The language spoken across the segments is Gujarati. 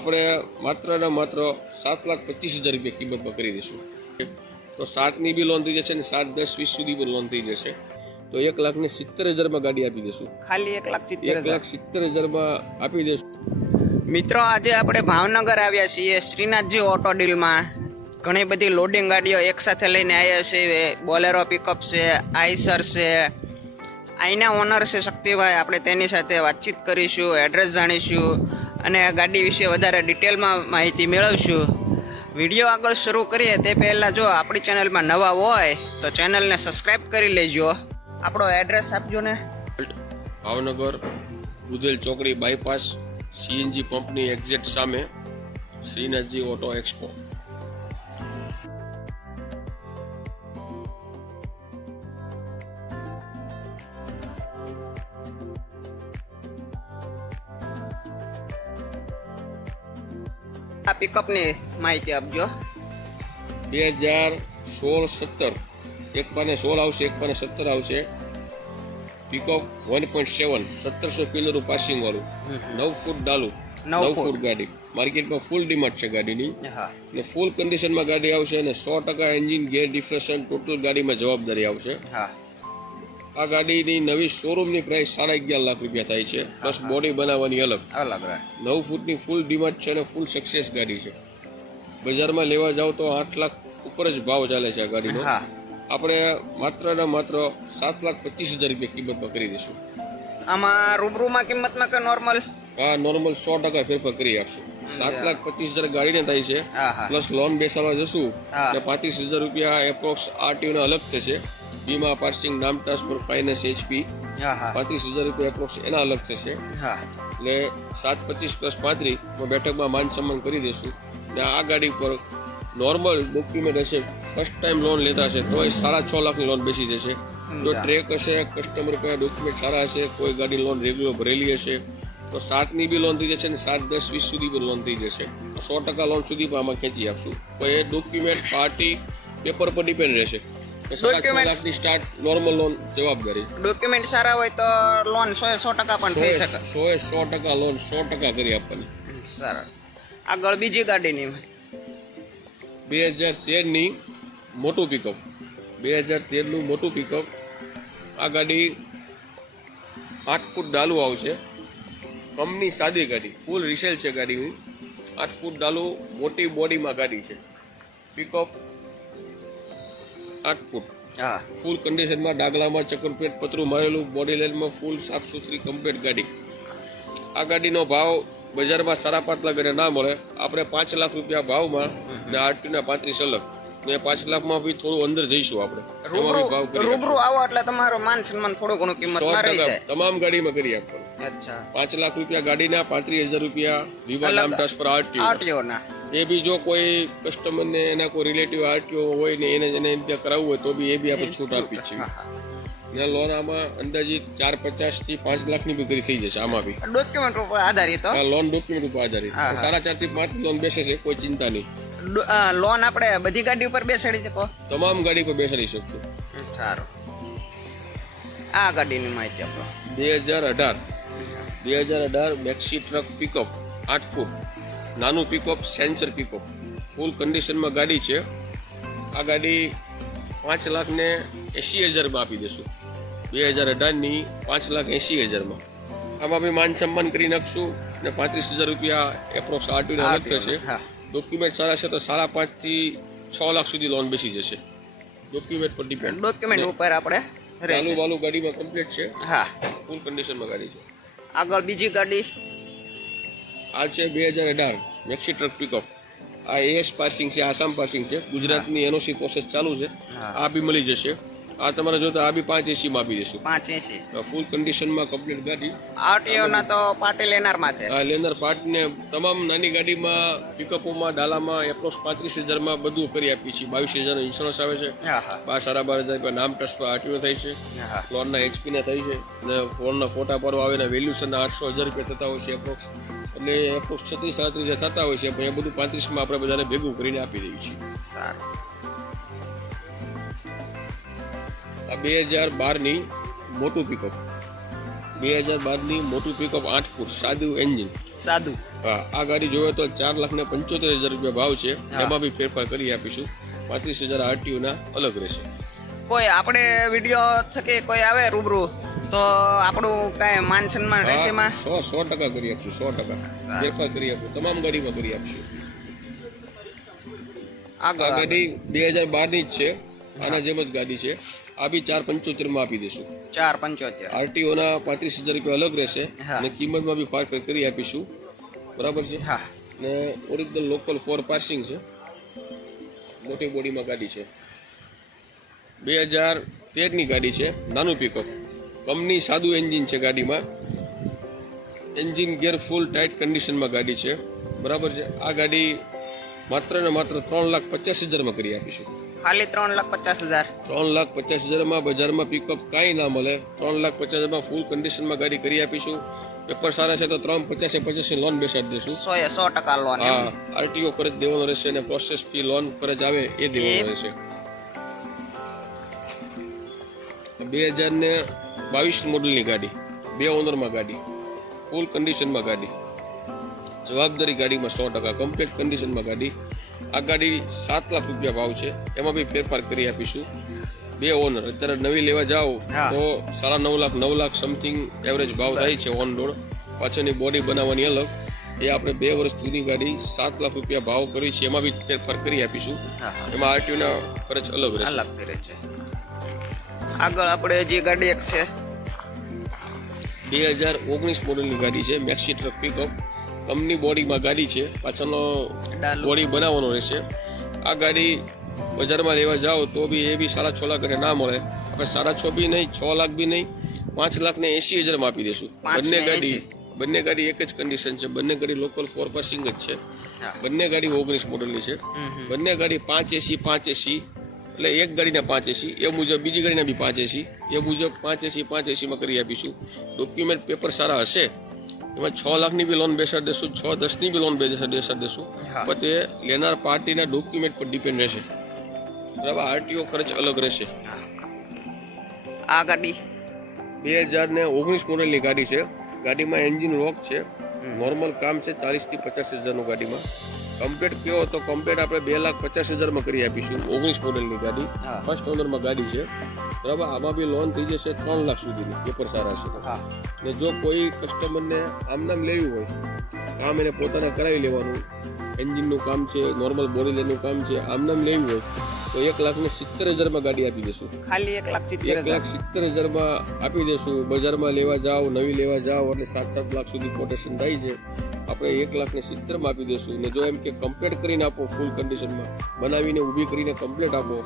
આપણે માત્ર ને માત્ર 7,25,000 રૂપિયા કિંમતમાં કરી દઈશું. તો 60ની બી લોન થઈ જશે ને 7, 10, 20 સુધી પણ લોન થઈ જશે. તો 1,70,000 આપી દઈશું. ખાલી 1,70,000 1,70,000 આપી દઈશું. મિત્રો આજે આપણે ભાવનગર આવ્યા છીએ શ્રીનાથજી ઓટો ડીલમાં. ઘણી બધી લોડિંગ ગાડીઓ એકસાથે લઈને આવ્યા છે. બોલેરો પિકઅપ છે, આઈસર છે. અહીંના ઓનર છે શક્તિભાઈ. આપણે તેની સાથે વાતચીત કરીશું, એડ્રેસ જાણીશું અને ગાડી વિશે વધારે ડિટેલમાં માહિતી મેળવશું. વિડીયો આગળ શરૂ કરીએ તે પહેલાં જો આપણી ચેનલમાં નવા હોય તો ચેનલને સબસ્ક્રાઈબ કરી લેજો. આપણો એડ્રેસ આપજો ને. ભાવનગર બુધેલ ચોકડી બાયપાસ સીએનજી પંપની એક્ઝેક્ટ સામે શ્રીનાથજી ઓટો એક્સપો. આ પિકઅપની માહિતી આપજો. 2016-17 એક પાને 16 આવશે, એક પાને 17 આવશે. પિકઅપ 1.7 1700 કિલોનું પાસિંગ વાળું, 9 ફૂટ ડાલું, 9 ફૂટ ગાડી. માર્કેટમાં ફૂલ ડિમાન્ડ છે ગાડીની ને ફૂલ કન્ડિશનમાં ગાડી આવશે અને 100% એન્જિન ગેર ડિફ્રેશન ટોટલ ગાડીમાં જવાબદારી આવશે. આ ગાડીની નવી શોરૂમની પ્રાઇસ 11.5 લાખ રૂપિયા થાય છે, પ્લસ બોડી બનાવવાની અલગ. 9 ફૂટની ફૂલ ડિમાન્ડ છે અને ફૂલ સક્સેસ ગાડી છે. બજારમાં લેવા જાવ તો 8 લાખ ઉપર જ ભાવ ચાલે છે આ ગાડીનો. આપણે માત્ર ને માત્ર 7,25,000 રૂપિયા કિંમતમાં કરી દઈશું. આમાં રૂબરૂમાં કિંમતમાં કે નોર્મલ? હા, નોર્મલ 100% ફેરફાર કરી આપશું. 7,25,000 ગાડીને થાય છે, પ્લસ લોન બેસાડવા જશું એટલે 35,000 રૂપિયા એપ્રોક્સ આરટીઓ ના અલગ થશે. વીમા, પાર્સિંગ, નામ ટ્રાન્સફર, ફાઇનાન્સ, HP 35,000 રૂપિયા એપ્રોક્સ એના અલગ થશે. એટલે 7,25 + 35 બેઠકમાં માન સન્માન કરી દઈશું. ને આ ગાડી પર નોર્મલ ડોક્યુમેન્ટ હશે, ફર્સ્ટ ટાઈમ લોન લેતા હશે તો 6.5 લાખની લોન બેસી જશે. જો ટ્રેક હશે, કસ્ટમર પાસે ડોક્યુમેન્ટ સારા હશે, કોઈ ગાડી લોન રેગ્યુલર ભરેલી હશે તો 60ની બી લોન થઈ જશે ને 7, 10, 20 સુધી પણ લોન થઈ જશે. 100% લોન સુધી પણ આમાં ખેંચી આપશું. તો એ ડોક્યુમેન્ટ, પાર્ટી, પેપર પર ડિપેન્ડ રહેશે. 6.5 લાખની સ્ટાર્ટ નોર્મલ લોન જવાબદારી. ડોક્યુમેન્ટ સારા હોય તો લોન 100% પણ થઈ શકે. 100% લોન 100% કરી આપવાની. સરસ. આગળ બીજી ગાડીની 2013ની મોટું પિકઅપ. 2013નું મોટું પિકઅપ. આ ગાડી 8 ફૂટ ડાલું આવશે. કંપની સાદી ગાડી, ફૂલ રિસેલ છે ગાડી. 8 ફૂટ ડાલું, મોટી બોડીમાં ગાડી છે. પિકઅપ 8 ફૂટ, ફૂલ કન્ડિશનમાં, ડાગલામાં ચક્કરપેટ પતરું મારેલું, બોડી લાઇનમાં ફૂલ સાફ સુથરી કમ્પ્લીટ ગાડી. આ ગાડીનો ભાવ બજારમાં 5.5 લાખ ના મળે. આપણે 5 લાખ રૂપિયા ભાવમાં ને આરટીના 35 અલગ ને 5 લાખમાં બી થોડું અંદર જઈશું. આપણે રૂબરૂ આવો એટલે તમારો માન સન્માન થોડું ઘણું કિંમતમાં રહી જાય. તમામ ગાડીમાં કરી આપવાનું. 5 લાખ રૂપિયા ગાડીના, 35,000 રૂપિયા વીમા, નામ ટ્રાન્સફર, આરટીઓ ના. એ બી જો કોઈ કસ્ટમરને એના કોઈ રિલેટિવ આરટીઓ હોય ને એને ત્યાં કરાવવું હોય તો બી એ બી આપણે છૂટ આપી છીએ. લોન આમાં અંદાજિત 4.50 થી 5 લાખની બી કરી થઈ જશે. આમાં બી ડોક્યુમેન્ટ ઉપર આધારિત. લોન ડોક્યુમેન્ટ ઉપર આધારિત. 4.5 થી 5 લોન બેસે છે, કોઈ ચિંતા નહીં. લોન આપણે બધી ગાડી ઉપર બેસાડી શકો? તમામ ગાડી પર બેસાડી શકશું. સારું. આ ગાડીની માહિતી આપો. 2018 મેક્સી ટ્રક પિકઅપ 8 ફૂટ, નાનું પિકઅપ, સેન્સર પિકઅપ, ફૂલ કન્ડિશનમાં ગાડી છે. આ ગાડી 5,80,000 આપી દેશું. 2018ની 5,80,000. આમાં બી માન સન્માન કરી નાખશું ને 35,000 રૂપિયા એપ્રોક્સ આરટીઓ અલગ થશે. ડોક્યુમેન્ટ સારા છે તો 5.5 થી 6 લાખ સુધી લોન બેસી જશે. ડોક્યુમેન્ટ પર ડિપેન્ડ. ડોક્યુમેન્ટ ઉપર આપણે ચાલુ ગાડીમાં કમ્પ્લીટ છે. ફૂલ કન્ડિશનમાં ગાડી છે. આગળ બીજી ગાડી આ છે 2018 મેક્સી ટ્રક પિકઅપ. આ એસ પાર્સિંગ છે, આસામ પાર્સિંગ છે. ગુજરાતની એનઓસી પ્રોસેસ ચાલુ છે. આ બી મળી જશે. આ તમારે જોતા આ બી 580 માં આપી દઈશું. 580 ફૂલ કન્ડિશનમાં કમ્પ્લીટ ગાડી. આરટીઓ ના તો પાર્ટી લેનાર માથે. લેનાર પાર્ટને તમામ નાની ગાડીમાં, પિકઅપોમાં, ડાલામાં એપ્રોક્સ 35,000 માં બધું કરી આપીએ છીએ. 22,000 નો ઇન્સ્યોરન્સ આવે છે. 12,000 રૂપિયા નામ ટ્રસ્ટ પર આરટીઓ થાય છે. લોનના HP ના થાય છે ને ફોનના ફોટા પાડવા આવે ને વેલ્યુશન 800,000 રૂપિયા થતા હોય છે એપ્રોક્સ. એટલે એપ્રોક્સ 36-37 થતા હોય છે. પણ એ બધું 35 માં આપણે બધાને ભેગું કરીને આપી દઈએ છીએ. સારું. આ 2012ની મોટું પિકઅપ. 2012ની મોટું પિકઅપ 8 ફૂટ, સાદું એન્જિન, સાદું. હા, આ ગાડી જોવે તો 4,75,000 રૂપિયા ભાવ છે. એમાં બી ફેરફાર કરી આપીશું. 35,000 આરટીઓ ના અલગ રહેશે. કોઈ આપણે વિડીયો થકી કોઈ આવે રૂબરૂ તો આપણું કાંઈ માન સન્માન રહેશે એમાં? 100% કરી આપશું. 100% ફેરફાર કરી આપશું. તમામ ગાડીમાં કરી આપશું. આ ગાડી 2012 ની જ છે. આના જેમ જ ગાડી છે. આ બી 4,75 માં આપી દઈશું. 4,75. આરટીઓ ના 35,000 રૂપિયા અલગ રહેશે અને કિંમતમાં બી ફેરફાર કરી આપીશું. બરાબર છે. હા. ને ઓરિજિનલ લોકલ 4 પાર્સિંગ છે. મોટી બોડીમાં ગાડી છે. 2013 ની ગાડી છે. નાનું પિકઅપ. કંપની સાદું એન્જિન છે ગાડીમાં. એન્જિન ગિયર ફૂલ ટાઈટ કન્ડિશનમાં ગાડી છે. બરાબર છે. આ ગાડી માત્ર ને માત્ર 3,50,000 માં કરી આપીશું. ખાલી 3,50,000. 3,50,000 માં બજારમાં પિકઅપ કાંઈ ના મળે. 3,50,000 માં ફૂલ કન્ડિશનમાં ગાડી કરી આપીશું. પેપર સારા છે તો 3,50,50 લોન બેસાડી દઈશું. 100% લોન. હા, આરટીઓ ખર્ચ દેવાનો રહેશે અને પ્રોસેસ ફી લોન ખર્ચ આવે એ દેવાનો રહેશે. 2022 મોડલની ગાડી, 2 ઓનરમાં ગાડી, ફૂલ કન્ડિશનમાં ગાડી, જવાબદારી ગાડીમાં 100%, કમ્પ્લીટ કન્ડિશનમાં ગાડી. આ ગાડી 7 લાખ રૂપિયા ભાવ છે. એમાં બી ફેરફાર કરી આપીશું. 2 ઓનર. અત્યારે નવી લેવા જાઓ તો 9.5 લાખ 9 લાખ સમથિંગ એવરેજ ભાવ થાય છે ઓન રોડ. પાછળની બોડી બનાવવાની અલગ. એ આપણે 2 વર્ષ જૂની ગાડી 7 લાખ રૂપિયા ભાવ કરી છે. એમાં બી ફેરફાર કરી આપીશું. એમાં આરટીઓના ખર્ચ અલગ રહેશે. આગળ આપણે જે ગાડી એક છે 2019 મોડલની ગાડી છે. Maxi truck pickup. કંપની બોડીમાં ગાડી છે. પાછળનો બોડી બનાવવાનો રહેશે. આ ગાડી બજારમાં લેવા જાઓ તો બી એ બી 6.5 લાખ ના મળે. આપણે 6.5 બી નહીં, 6 લાખ બી નહીં, 5,80,000 માં આપી દઈશું. બંને ગાડી એક જ કન્ડિશન છે. બંને ગાડી લોકલ 4 પાસિંગ જ છે. બંને ગાડી 19 મોડલની છે. બંને ગાડી 580 એટલે એક ગાડીના 580 એ મુજબ બીજી ગાડીના બી 580 એ મુજબ 580 માં કરી આપીશું. ડોક્યુમેન્ટ પેપર સારા હશે એમાં 6 લાખની બી લોન બેસાડી દેશું, 6-10ની બી લોન બેસાડી દેશું. પણ તે લેનાર પાર્ટીના ડોક્યુમેન્ટ પર ડિપેન્ડ રહેશે. બરાબર. આરટીઓ ખર્ચ અલગ રહેશે. આ ગાડી 2019 મોડલની ગાડી છે. ગાડીમાં એન્જિન લોક છે. નોર્મલ કામ છે. 40,000 થી 50,000 નું ગાડીમાં. કમ્પ્લીટ કયો તો કમ્પ્લીટ આપણે 2,50,000 માં કરી આપીશું. 19 મોડલની ગાડી, ફર્સ્ટ ઓનરમાં ગાડી છે. બરાબર. આમાં બી લોન થઈ જશે 3 લાખ સુધીની. પેપર સારા છે. ને જો કોઈ કસ્ટમરને આમનામ લેવું હોય કામ એને પોતાને કરાવી લેવાનું. એન્જિનનું કામ છે, નોર્મલ બોડી લેનું કામ છે, આમનામ લેવું હોય તો 1,70,000 માં ગાડી આપી દેશું. ખાલી 1,70,000 માં આપી દેશું. બજારમાં લેવા જાઓ, નવી લેવા જાઓ એટલે 7-7 લાખ સુધી કોટેશન થાય છે. આપણે 1,70,000 માં આપી દેશું. ને જો એમ કે કમ્પ્લીટ કરીને આપો, ફૂલ કન્ડિશનમાં બનાવીને ઊભી કરીને કમ્પ્લીટ આપો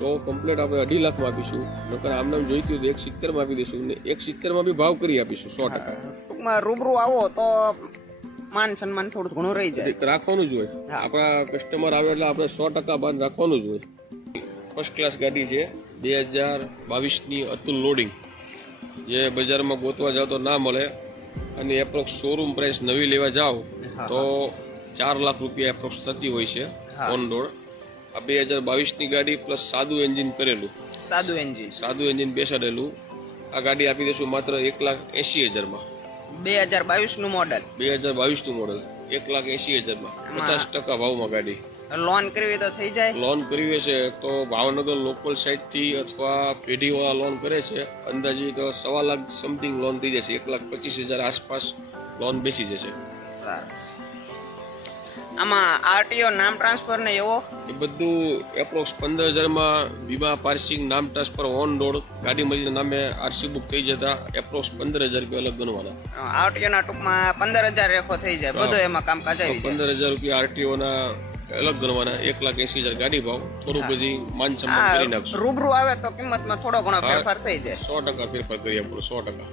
તો કમ્પ્લીટ આપણે 2.5 લાખમાં આપીશું. નકર આમનામ જોઈતું તો 1,70,000 માં આપી દઈશું. ને 1,70,000 માં બી ભાવ કરી આપીશું. 100%. ટૂંકમાં રૂબરૂ આવો તો માન સન્માન થોડું ઘણું રહી જાય. રાખવાનું જ હોય. આપણા કસ્ટમર આવે એટલે આપણે 100% બાદ રાખવાનું જ હોય. ફર્સ્ટ ક્લાસ ગાડી છે. 2022 ની અતુલ લોડિંગ. જે બજારમાં ગોતવા જાવ તો ના મળે. અને એપ્રોક્સ શોરૂમ પ્રાઇસ નવી લેવા જાઓ તો 4 લાખ રૂપિયા એપ્રોક્સ થતી હોય છે ઓન રોડ. આ 2022 ની ગાડી પ્લસ સાદું એન્જિન કરેલું. સાદું એન્જિન બેસાડેલું. આ ગાડી આપી દઈશું માત્ર 1,80,000 માં. 2022 નું મોડલ. 2022 નું મોડલ 1,80,000 માં. 50% ભાવમાં ગાડી. લોન કરવી તો થઈ જાય. લોન કરવી છે તો ભાવનગર લોકલ સાઇડ થી અથવા પેઢીવાળા લોન કરે છે. અંદાજે તો 1.25 લાખ સમથિંગ લોન થઈ જશે. 1,25,000 આસપાસ લોન બેસી જશે. આમાં આરટીઓ નામ ટ્રાન્સફર ને એવો એ બધું એપ્રોક્સ 15,000 માં વીમા પાર્સિંગ નામ ટ્રાન્સફર ઓન રોડ ગાડી મળીને નામે આરસી બુક થઈ જતા એપ્રોક્સ 15,000 રૂપિયા અલગ ગણવાના. આરટીઓ ના ટૂંકમાં 15,000 રેખો થઈ જાય. બધું એમાં કામકાજ આવી જાય. 15,000 રૂપિયા આરટીઓ ના અલગ ગણવાના. 1,80,000 ગાડી ભાવ. થોડું બધી માન સન્માન કરી નાખશું. રૂબરૂ આવે તો કિંમતમાં થોડો ઘણો ફેરફાર થઈ જાય. 100% ફેરફાર કરી આપો. 100%.